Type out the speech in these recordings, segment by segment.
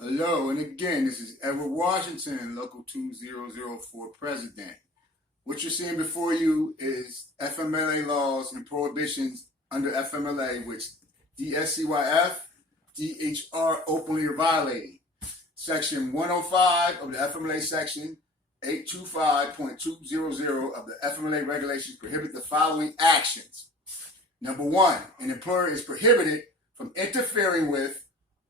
Hello, and again, this is Edward Washington, Local 2004 President. What you're seeing before you is FMLA laws and prohibitions under FMLA, which Dscyf, DHR openly are violating. Section 105 of the FMLA section 825.200 of the FMLA regulations prohibit the following actions. Number one, an employer is prohibited from interfering with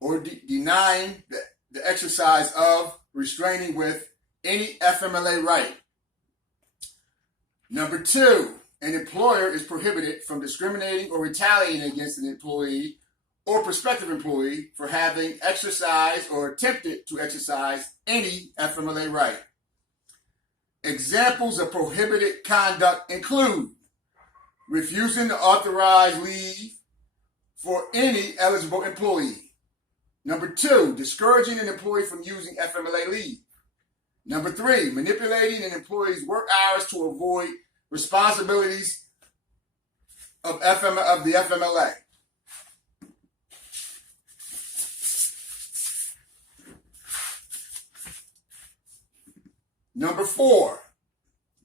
or denying the exercise of, restraining with any FMLA right. Number two, an employer is prohibited from discriminating or retaliating against an employee or prospective employee for having exercised or attempted to exercise any FMLA right. Examples of prohibited conduct include refusing to authorize leave for any eligible employee. Number two, discouraging an employee from using FMLA leave. Number three, manipulating an employee's work hours to avoid responsibilities of the FMLA. Number four,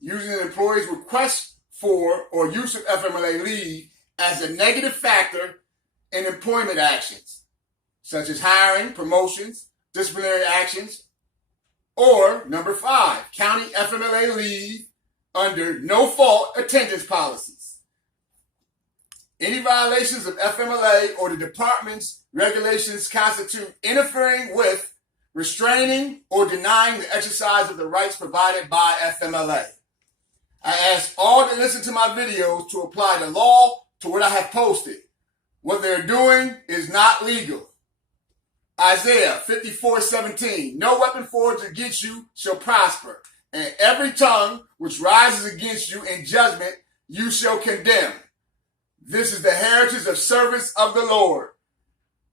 using an employee's request for or use of FMLA leave as a negative factor in employment actions, such as hiring, promotions, disciplinary actions, or number five, counting FMLA leave under no-fault attendance policies. Any violations of FMLA or the department's regulations constitute interfering with, restraining, or denying the exercise of the rights provided by FMLA. I ask all that listen to my videos to apply the law to what I have posted. What they're doing is not legal. Isaiah 54:17, no weapon forged against you shall prosper, and every tongue which rises against you in judgment you shall condemn. This is the heritage of servants of the Lord,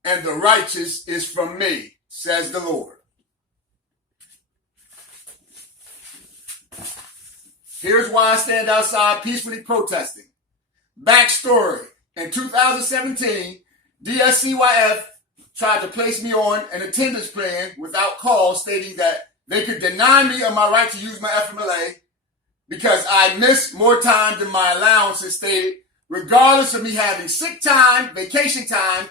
and the righteous is from me, says the Lord. Here's why I stand outside peacefully protesting. Backstory. In 2017, Dscyf tried to place me on an attendance plan without cause, stating that they could deny me of my right to use my FMLA because I missed more time than my allowances stated, regardless of me having sick time, vacation time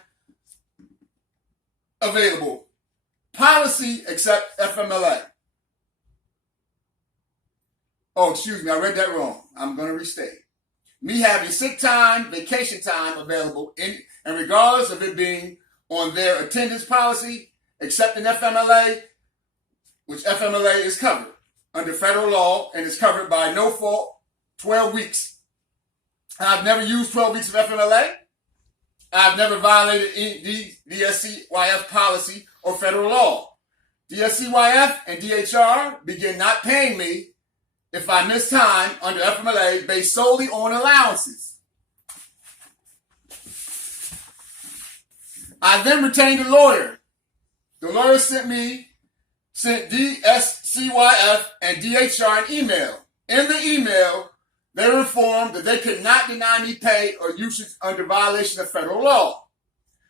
available. Policy except FMLA. Oh, excuse me, I read that wrong. I'm going to restate. Me having sick time, vacation time available, and regardless of it being on their attendance policy, except in FMLA, which FMLA is covered under federal law and is covered by no fault 12 weeks. I've never used 12 weeks of FMLA. I've never violated any Dscyf policy or federal law. Dscyf and DHR begin not paying me if I miss time under FMLA based solely on allowances. I then retained a lawyer. The lawyer sent Dscyf and DHR an email. In the email, they were informed that they could not deny me pay or usage under violation of federal law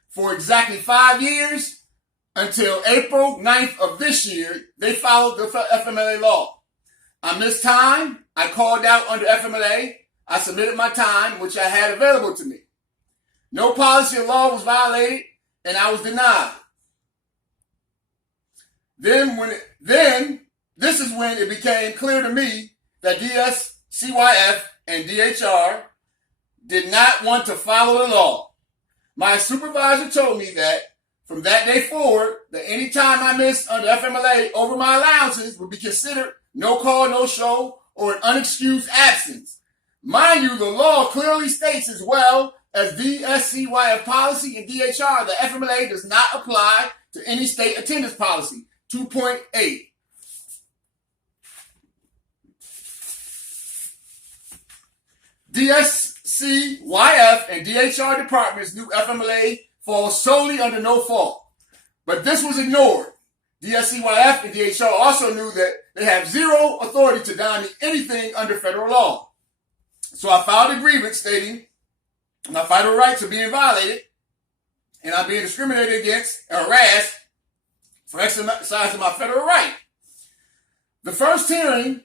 for exactly 5 years until April 9th of this year. They followed the FMLA law. I missed time. I called out under FMLA. I submitted my time, which I had available to me. No policy or law was violated, and I was denied. This is when it became clear to me that Dscyf and DHR did not want to follow the law. My supervisor told me that from that day forward, that any time I missed under FMLA over my allowances would be considered no call, no show, or an unexcused absence. Mind you, the law clearly states as well as Dscyf policy and DHR, the FMLA does not apply to any state attendance policy. 2.8. Dscyf and DHR departments knew FMLA falls solely under no fault. But this was ignored. Dscyf and DHR also knew that they have zero authority to deny me anything under federal law. So I filed a grievance stating my federal rights are being violated and I'm being discriminated against and harassed for exercising my federal right. The first hearing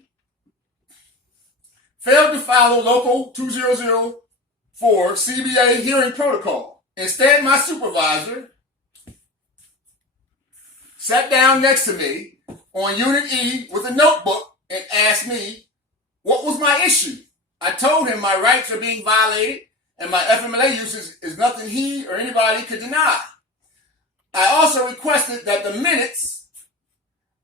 failed to follow Local 2004 CBA hearing protocol. Instead, my supervisor sat down next to me on Unit E with a notebook and asked me what was my issue. I told him my rights are being violated and my FMLA use is nothing he or anybody could deny. I also requested that the minutes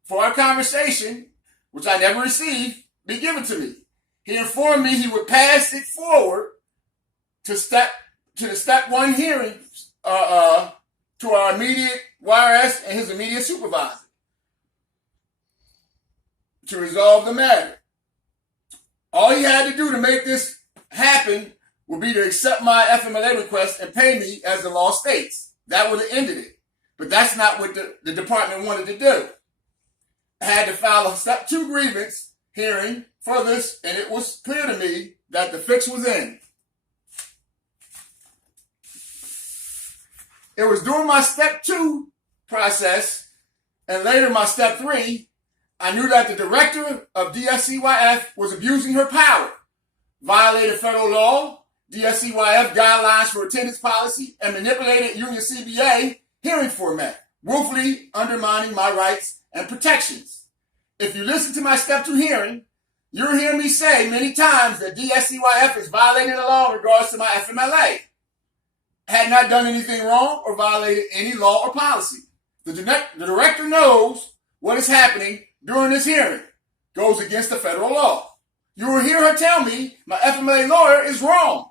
for our conversation, which I never received, be given to me. He informed me he would pass it forward to the step one hearing to our immediate YRS and his immediate supervisor to resolve the matter. All he had to do to make this happen would be to accept my FMLA request and pay me as the law states. That would have ended it. But that's not what the department wanted to do. I had to file a step two grievance hearing for this, and it was clear to me that the fix was in. It was during my step two process and later my step three, I knew that the director of Dscyf was abusing her power, violated federal law, Dscyf guidelines for attendance policy, and manipulated Union CBA hearing format, willfully undermining my rights and protections. If you listen to my step two hearing, you'll hear me say many times that Dscyf is violating the law in regards to my FMLA. Had not done anything wrong or violated any law or policy. The director knows what is happening during this hearing. Goes against the federal law. You will hear her tell me my FMLA lawyer is wrong.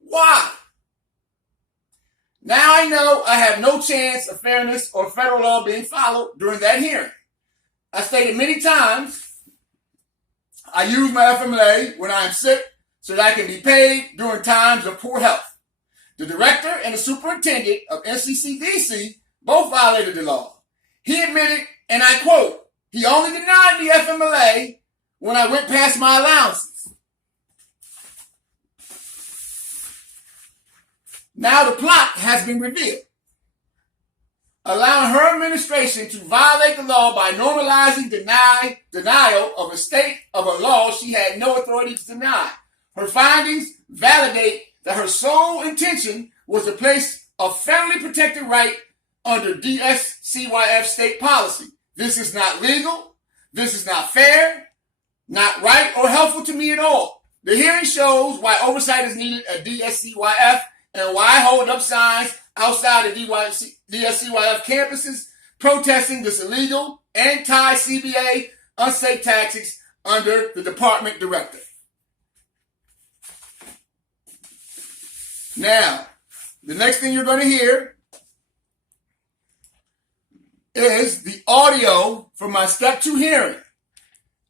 Why? Now I know I have no chance of fairness or federal law being followed during that hearing. I stated many times I use my FMLA when I am sick so that I can be paid during times of poor health. The director and the superintendent of NCCDC both violated the law. He admitted, and I quote, he only denied me FMLA when I went past my allowances. Now the plot has been revealed, allowing her administration to violate the law by normalizing denial of a law she had no authority to deny. Her findings validate that her sole intention was to place a federally protected right under Dscyf state policy. This is not legal. This is not fair, not right, or helpful to me at all. The hearing shows why oversight is needed at Dscyf and why I hold up signs outside of Dscyf campuses protesting this illegal anti-CBA unsafe tactics under the department director. Now, the next thing you're going to hear is the audio from my step two hearing.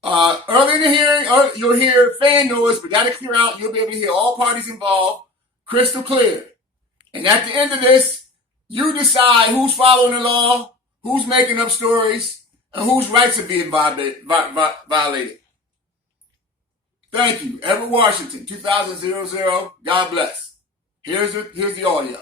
Early in the hearing, you'll hear fan noise, but that'll clear out. You'll be able to hear all parties involved crystal clear. And at the end of this, you decide who's following the law, who's making up stories, and whose rights are being violated. Thank you. Edward Washington, 2000. God bless. Here's the audio.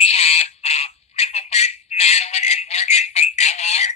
We have Crystal Fritz, Madeline, and Morgan from LR.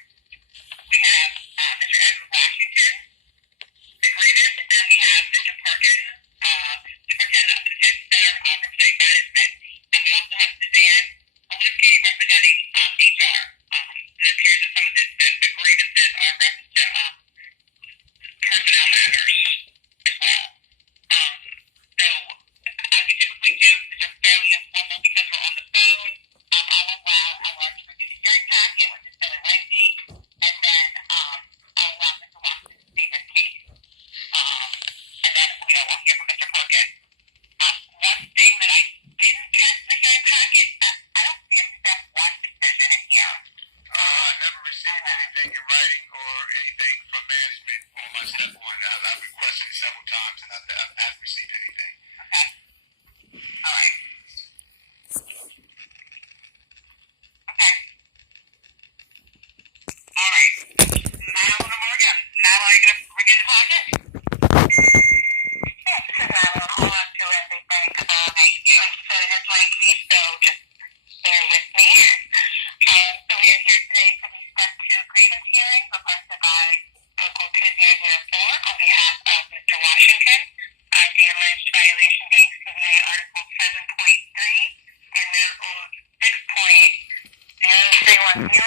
and 6.0340.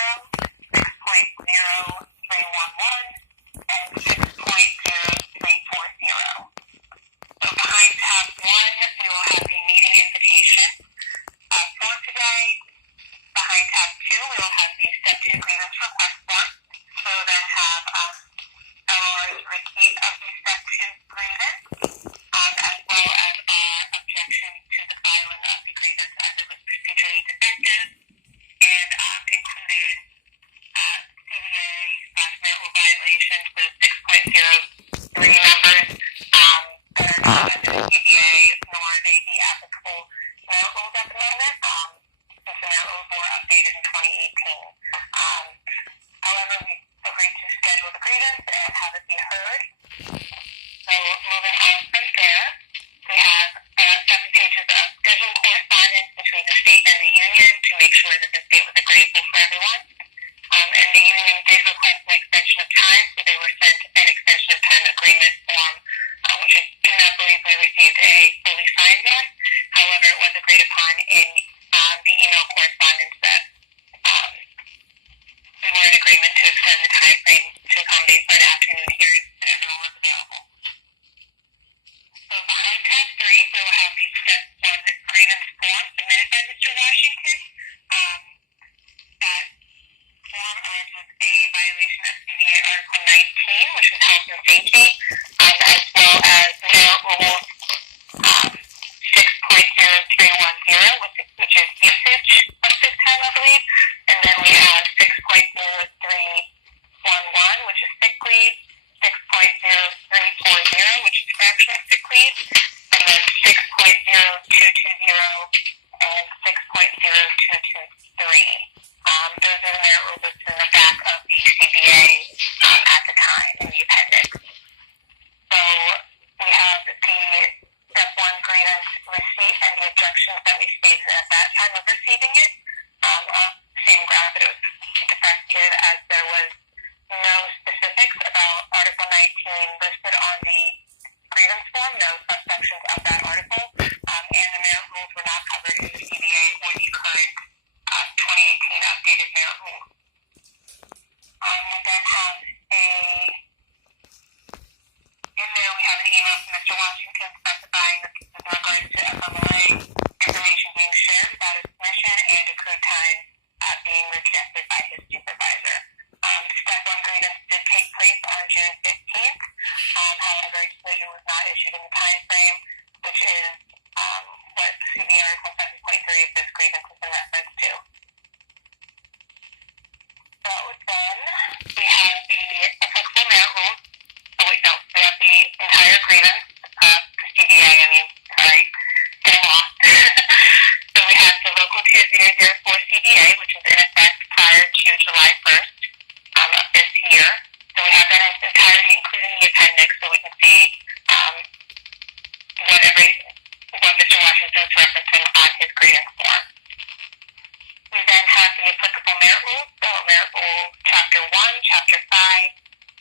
So behind tab 1, we will have the meeting invitation for today. Behind tab 2, we will have the step 2 grievance request form. We will then have LR's receipt of the step 2 grievance, as well as our objection to the filing of the grievance as it was procedurally defective, and included CBA/manual violations with 6.03 numbers that are not under the CBA, nor are they the applicable merit rules at the moment, since the merit rules were updated in 2018. However, we agreed to schedule the grievance and have it be heard. So moving on from there, we have 7 pages of scheduled correspondence between the state and the union to make sure that the state was agreeable for everyone. And the union did request an extension of time, so they were sent an extension of time agreement form, which I do not believe we received a fully signed yet. However, it was agreed upon in the email correspondence that we were in agreement to extend the time frame to accommodate for an afternoon hearing that everyone was available. So behind tab 3, we will have the step 1 grievance form submitted by Mr. Washington. That form ends with a violation of CBA Article 19, which is health and safety, as well as merit rule 6.0310, which is usage of sick time, I believe. And then we have 6.0311, which is sick leave, 6.0340, which is fractional sick leave, and then 6.0220 and 6.0223. Those are the merit rules listed in the back of the CBA at the time in the appendix. So we have the step 1 grievance receipt and the objections that we stated at that time of receiving it. Same ground that it was defective, as there was no specifics about Article 19 listed on the grievance form, no subsections of that article, and the merit rules were not covered in the CBA or the current 2018 updated merit rules. We then have in there we have an email from Mr. Washington specifying that with regards to FMLA information being shared without his permission and accrued time being rejected by his supervisor. Step 1 grievance did take place on June 15th. However, a decision was not issued in the time frame, which is what CBA Article 7.3 of this grievance is in reference to. So then we have the applicable merit rules. Oh wait, no, we have the entire grievance, CBA, getting lost. So we have the Local 2004 CBA, which is in effect prior to July 1st of this year. So we have that in its entirety, including the appendix, so we can see what Mr. Washington's referencing on his grievance form. We then have the applicable merit rules, so merit rule Chapter 1, Chapter 5,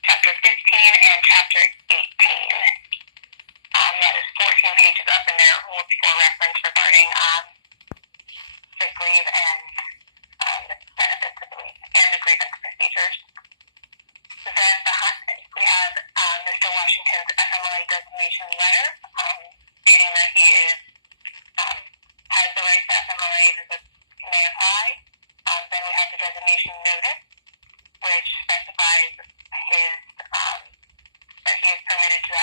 Chapter 15, and Chapter 18. That is 14 pages of the merit rules for reference regarding sick leave and benefits, I believe, and the grievance procedures. Then we have Mr. Washington's FMLA designation letter, stating that he has the right to FMLA that may apply. Then we have the designation notice, which specifies that he is permitted to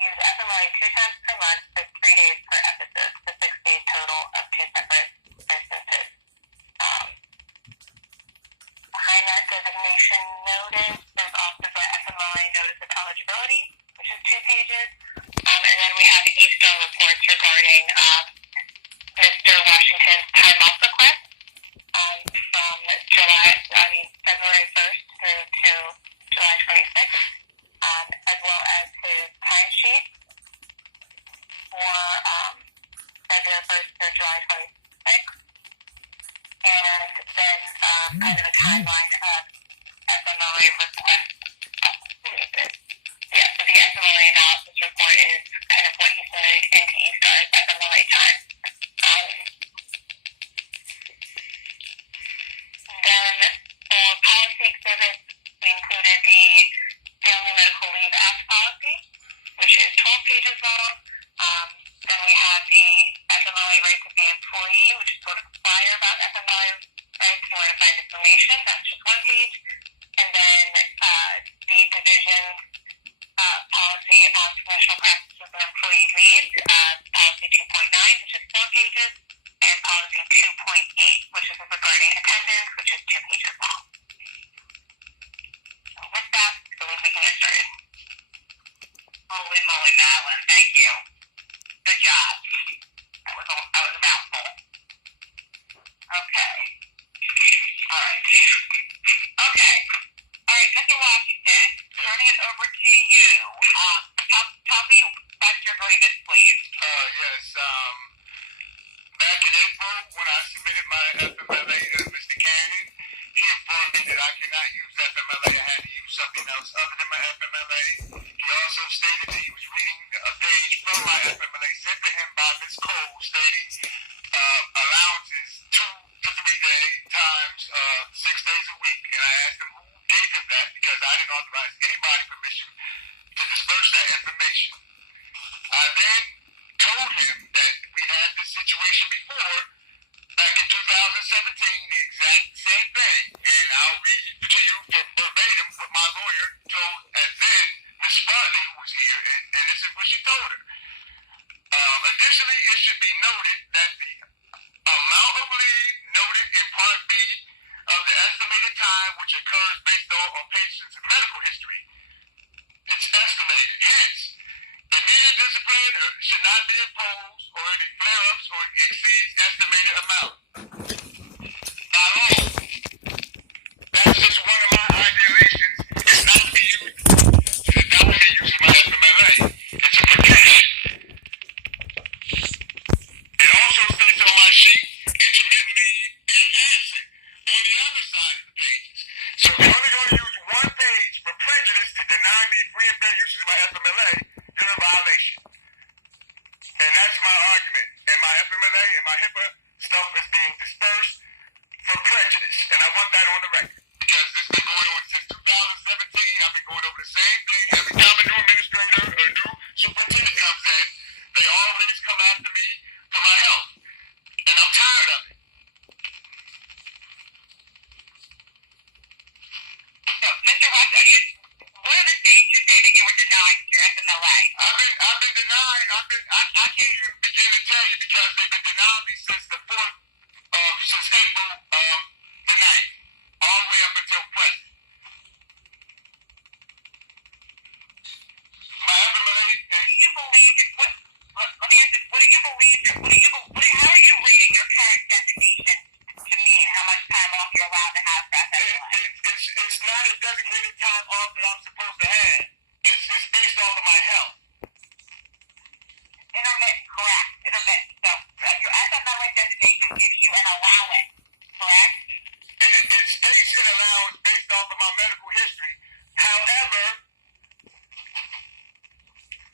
use FMLA 2 times per month for 3 days per episode. So which is 4 pages, and policy 2.8, which is regarding attendance, which is 2 pages long. So with that, I believe we can get started. Holy moly, Madeline, thank you. Good job. That was a mouthful. Okay. All right. Okay. All right, Mr. Washington, turning it over to you. Tell me about your grievance, please. Yes. Back in April, when I submitted my FMLA to Mr. Cannon, he informed me that I cannot use FMLA. I had to use something else other than my FMLA. He also stated that he was reading a page from my FMLA sent to him by Ms. Cole stating allowances 2 to 3 days times 6 days a week. And I asked him who gave him that because I didn't authorize anybody permission to disperse that information. I then told him that we had this situation before, back in 2017, the exact same thing. And I'll read to you verbatim what my lawyer told, and then Ms. Farley, who was here, and this is what she told her. Additionally, it should be noted that the amount of leave noted in Part B of the estimated time, which occurs based on patient's medical history, it's estimated. Hence, immediate discipline should not be imposed or any flare-ups or exceeds estimated amount. By law, that's just one of my ideations. It's not to use to deny me using my FMLA. It's a protection. It also states on my sheet, intermittent leave and absent on the other side of the pages. So if you're only going to use one page for prejudice to deny me free and fair use of my FMLA, you're in violation. And that's my argument. And my FMLA and my HIPAA stuff is being dispersed for prejudice. And I want that on the record. Because this has been going on since 2017. I've been going over the same thing. Every time a new administrator or a new superintendent comes in, they always come after me for my health. And I'm tired of it. So, Mr. Washington, what are the dates you're saying that you were denied your FMLA? I've been denied. I can't even begin to tell you because they've been denying me since the 4th, since April the 9th, all the way up until present. My FMLA is... Do you believe that, let me ask this, what do you believe, how are you reading your current designation to mean how much time off you're allowed to have for FMLA? It's not a designated time off that I'm supposed to have. It's based off of my health. Intermittent, correct. Intermittent. So your FMLA designation gives you an allowance, correct? It states an allowance based off of my medical history. However,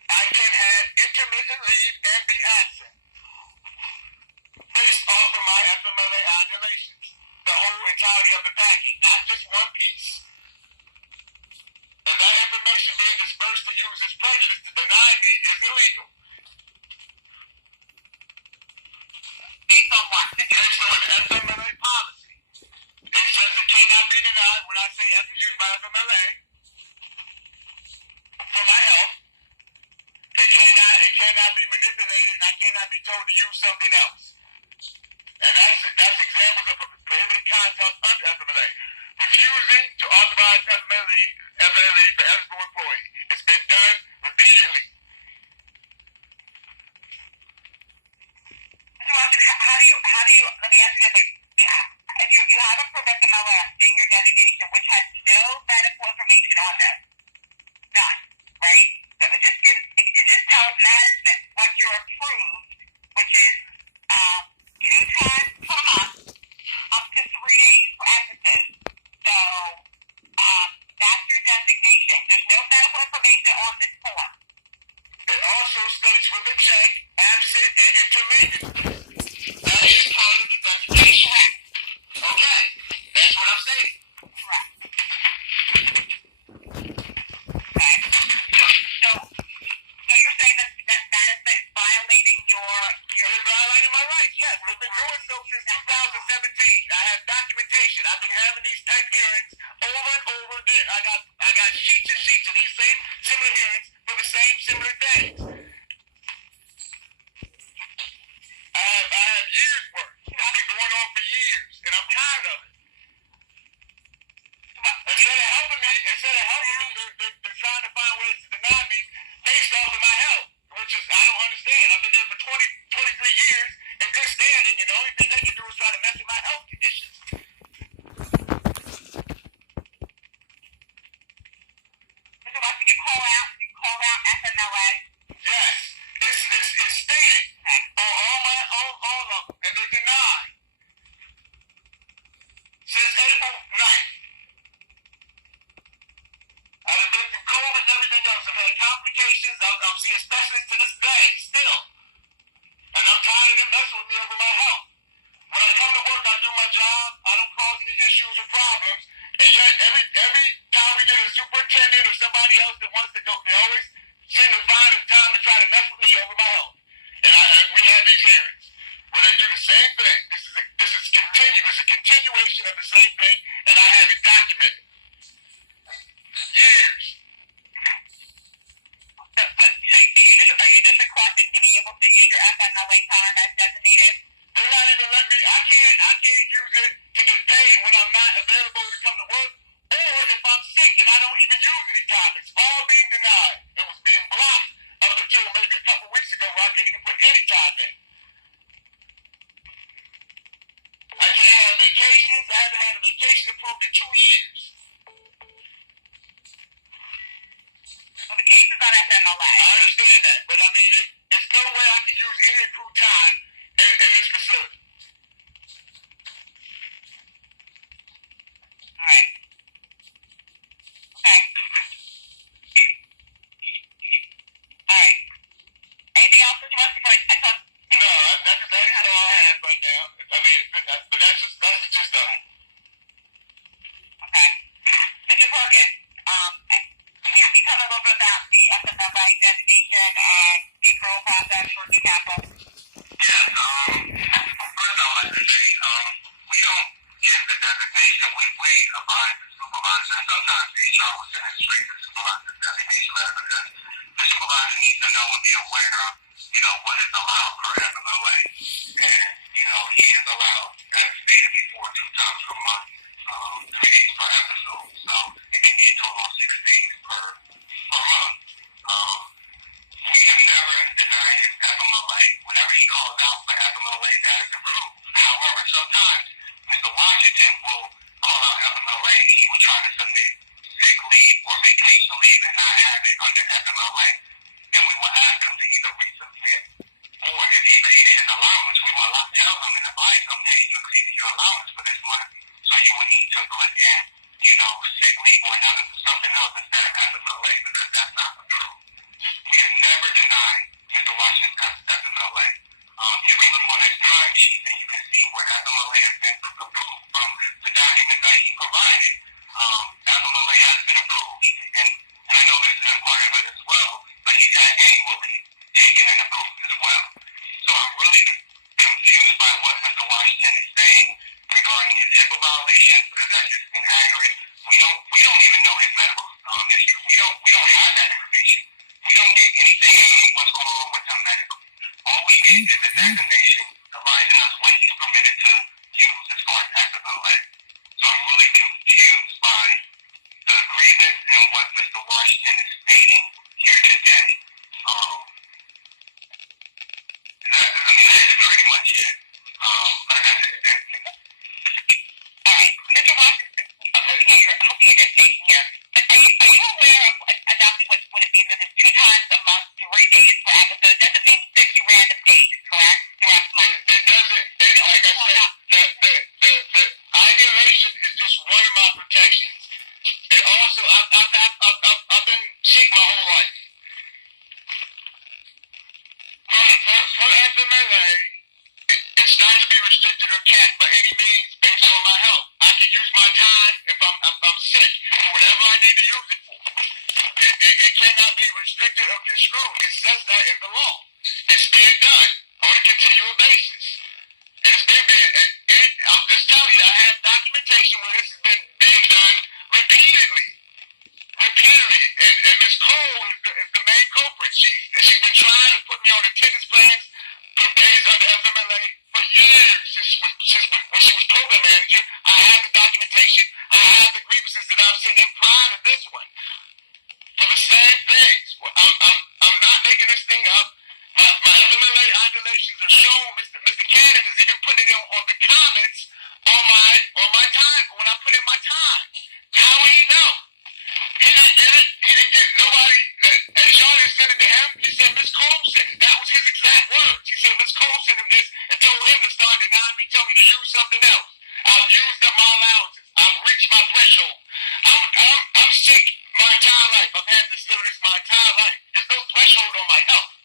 I can have intermittent leave and be absent based off of my FMLA adulations. The whole entirety of the package, not just one piece. And that information being dispersed to use as prejudice to deny me is illegal. Based on what? Based on the FMLA policy. It says it cannot be denied when I say use my FMLA for my health. It cannot be manipulated and I cannot be told to use something else. And that's examples of prohibited conduct under FMLA. Refusing to authorize FMLA for eligible employee. It's been done repeatedly. Mr. Washington, how do you, let me ask you this, if you have a proof FMLA in your designation which has no medical information on this, none, right? So it just tells management what you're approved, which is 2 times per month, up to 3 days for absences. So that's your designation. There's no medical information on this form. It also states with a check, absent and intermittent. That is part of the designation. Okay, that's what I'm saying. Correct. Okay. So you're saying that is violating You're violating my rights, yes. We've been doing so since 2017. I have documentation. I've been having these type hearings over and over again. I got sheets and sheets of these same similar hearings for the same similar things. of the same thing, and I have it documented. Years. Are you just requesting to be able to use your FMLA time as designated? They're not even letting me. I can't use it to get paid when I'm not available to come to work, or if I'm sick and I don't even use any time. It's all being denied. It was being blocked up until maybe a couple weeks ago where I can't even put any time in. I can't have vacations. I haven't had a vacation approved in 2 years. Well, the case is on FMLA. I understand that, but I mean, there's no way I can use any approved time in this facility. All right. Okay. All right. Anything else that you want before I talk? No, that's all I have right now. I mean, but that's just stuff. Okay. Mr. Perkins, can you tell me a little bit about the FMLA designation and the approval process for the capital? Yes, first I'd like to say, we don't get the designation. We abide the supervisor. And sometimes HR will send it straight to the supervisor's designation letter because the supervisor needs to know and be aware of, what is allowed per FMLA. And, he is allowed, as stated before, 2 times per month, 3 days per episode. So it can be a total of 6 days per month. We have never denied his FMLA. Whenever he calls out for FMLA, that is approved. However, sometimes Mr. Washington will call out FMLA and he will try to submit sick leave or vacation leave and not have it under FMLA. And we will ask him to either resubmit, or if he exceeded his allowance, we will tell him and advise him, hey, you exceeded your allowance for this month, so you will need to put in, sick leave or something else instead of FMLA because that's not approved. We have never denied Mr. Washington's FMLA. If we look on his time sheet, then you can see where FMLA has been approved from the document that he provided. FMLA has been approved, and I know this is a part of it as well, but he's had annually taken and approved as well. So I'm really confused by what Mr. Washington is saying regarding his HIPAA violations because that's just inaccurate. We don't even know his medical history. We don't have that information. We don't get anything on what's going on with him medically. All we get is the designation advising us what he's permitted to use as far as FMLA. So I'm really confused by the agreement and what Mr. Washington is stating here today. That's pretty much it. All right. Mr. Washington, I'm looking at your station here. But are you aware of adopting what it means that it's 2 times a month, 3 days per episode? It doesn't mean 60 random days, correct? Throughout the month. It doesn't. Like I said, the ideation is just one of my protections. And also, I've been sick my whole life. For FMLA, it's not to be restricted or capped by any means based on my health. I can use my time if I'm sick for whatever I need to use it for. It cannot be restricted or construed. It says that in the law. It's being done on a continual basis. And it's I'm just telling you, I have documentation where this has been being done repeatedly. And Ms. Cole is the main culprit. She's been trying to put me on attendance plans for days under FMLA for years since when she was program manager. I have the documentation. I have the grievances that I've seen in prior to this one. For the same things. I'm not making this thing up. My FMLA adulations are shown. Mr. Cannon is even putting it on the comments on my time when I put in my time. How would he know? He didn't get it. He didn't get nobody. And Sean didn't send it to him. He said Miss Cole sent it. That was his exact words. He said Miss Cole sent him this and told him to start denying me, told me to use something else. I've used up my allowances. I've reached my threshold. I'm sick my entire life. I've had this illness my entire life. There's no threshold on my health.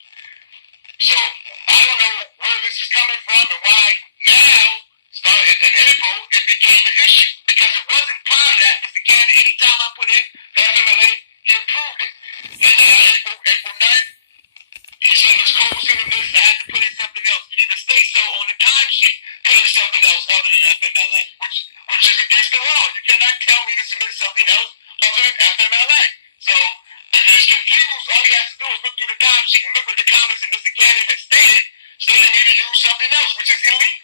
So I don't know where this is coming from and why now, starting in April, it became an issue. Because it wasn't part of that. Mr. Cannon, anytime I put in the FMLA, he approved it. And then April 9th, he said Ms. Cole sent him this. I had to put in something else. He didn't say so on the time sheet. Put in something else other than FMLA, which which is against the law. You cannot tell me to submit something else other than FMLA. So if he's confused, all he has to do is look through the time sheet and look at the comments that Mr. Cannon has stated, stating me to use something else, which is illegal.